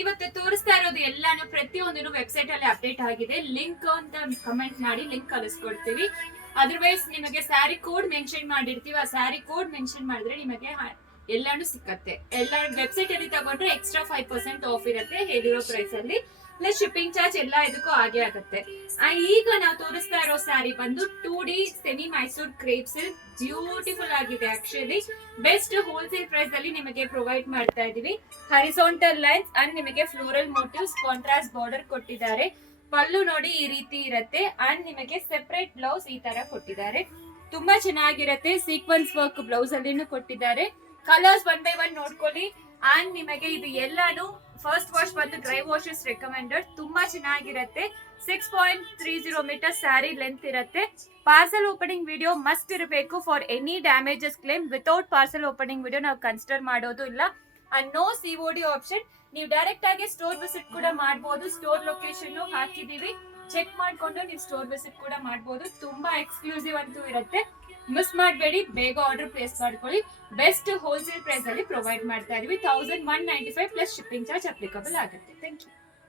ಇವತ್ತು ತೋರಿಸ್ತಾ ಇರೋದು ಎಲ್ಲಾನು ಪ್ರತಿಯೊಂದನ್ನು ವೆಬ್ಸೈಟ್ ಅಲ್ಲಿ ಅಪ್ಡೇಟ್ ಆಗಿದೆ. ಲಿಂಕ್ ಅಂತ ಕಮೆಂಟ್ ಮಾಡಿ ಲಿಂಕ್ ಕಳಿಸ್ಕೊಡ್ತೀವಿ. ಅದರ್ವೈಸ್ ನಿಮಗೆ ಸ್ಯಾರಿ ಕೋಡ್ ಮೆನ್ಷನ್ ಮಾಡಿರ್ತೀವಿ. ಆ ಸ್ಯಾರಿ ಕೋಡ್ ಮೆನ್ಷನ್ ಮಾಡಿದ್ರೆ ನಿಮಗೆ ಎಲ್ಲಾನು ಸಿಕ್ಕತ್ತೆ. ಎಲ್ಲ ವೆಬ್ಸೈಟ್ ಅಲ್ಲಿ ತಗೊಂಡ್ರೆ ಎಕ್ಸ್ಟ್ರಾ 5% ಆಫ್ ಇರುತ್ತೆ ಹೇಳಿರೋ ಪ್ರೈಸ್ ಅಲ್ಲಿ. ಪ್ಲಸ್ ಶಿಪ್ಪಿಂಗ್ ಚಾರ್ಜ್ ಎಲ್ಲ ಇದಕ್ಕೂ ಆಗೇ ಆಗುತ್ತೆ. ಈಗ ನಾವು ತೋರಿಸ್ತಾ ಇರೋ ಸ್ಯಾರಿ ಬಂದು 2D semi Mysore crepe silk. Beautiful ಆಗಿದೆ. ಆಕ್ಚುಲಿ ಬೆಸ್ಟ್ ಹೋಲ್ಸೇಲ್ ಪ್ರೈಸ್ ಅಲ್ಲಿ ನಿಮಗೆ ಪ್ರೊವೈಡ್ ಮಾಡ್ತಾ ಇದೀವಿ. ಹರಿಸೋಂಟಲ್ ಲೈನ್ಸ್ ಅಂಡ್ ನಿಮಗೆ ಫ್ಲೋರಲ್ ಮೋಟಿವ್ಸ್ ಕಾಂಟ್ರಾಸ್ಟ್ ಬಾರ್ಡರ್ ಕೊಟ್ಟಿದ್ದಾರೆ. ಪಲ್ಲು ನೋಡಿ ಈ ರೀತಿ ಇರುತ್ತೆ ಅಂಡ್ ನಿಮಗೆ ಸೆಪರೇಟ್ ಬ್ಲೌಸ್ ಈ ತರ ಕೊಟ್ಟಿದ್ದಾರೆ. ತುಂಬಾ ಚೆನ್ನಾಗಿರುತ್ತೆ. ಸೀಕ್ವೆನ್ಸ್ ವರ್ಕ್ ಬ್ಲೌಸ್ ಅಲ್ಲಿನೂ ಕೊಟ್ಟಿದ್ದಾರೆ. ಕಲರ್ಸ್ 1 by 1 ನೋಡ್ಕೊಳ್ಳಿ. ಅಂಡ್ ನಿಮಗೆ ಇದು ಎಲ್ಲಾನು ಫಸ್ಟ್ ವಾಶ್ ಬಂದು ಡ್ರೈ ವಾಶಸ್ ರೆಕಮೆಂಡೆಡ್. ತುಂಬಾ ಚೆನ್ನಾಗಿರುತ್ತೆ. 6.30 ಮೀಟರ್ ಸ್ಯಾರಿ ಲೆಂತ್ ಇರುತ್ತೆ. ಪಾರ್ಸಲ್ ಓಪನಿಂಗ್ ವಿಡಿಯೋ ಮಸ್ಟ್ ಇರಬೇಕು. For any damages claim without parcel opening video ನಾವು ಕನ್ಸಿಡರ್ ಮಾಡೋದು ಇಲ್ಲ. And no COD option. ನೀವು ಡೈರೆಕ್ಟ್ ಆಗಿ ಸ್ಟೋರ್ ವಿಸಿಟ್ ಕೂಡ ಮಾಡಬಹುದು. ಸ್ಟೋರ್ ಲೊಕೇಶನ್ ಹಾಕಿದೀವಿ, ಚೆಕ್ ಮಾಡ್ಕೊಂಡು ನೀವು ಸ್ಟೋರ್ ವಿಸಿಟ್ ಕೂಡ ಮಾಡಬಹುದು. ತುಂಬಾ ಎಕ್ಸ್ಕ್ಲೂಸಿವ್ ಅಂತೂ ಇರುತ್ತೆ. ಮಿಸ್ ಮಾಡಬೇಡಿ, ಬೇಗ ಆರ್ಡರ್ ಪ್ಲೇಸ್ ಮಾಡ್ಕೊಳ್ಳಿ. ಬೆಸ್ಟ್ ಹೋಲ್ಸೇಲ್ ಪ್ರೈಸ್ ಅಲ್ಲಿ ಪ್ರೊವೈಡ್ ಮಾಡ್ತಾ ಇದೀವಿ. 1195 ಪ್ಲಸ್ ಶಿಪ್ಪಿಂಗ್ ಚಾರ್ಜ್ ಅಪ್ಲಿಕಬಲ್ ಆಗುತ್ತೆ. Thank you.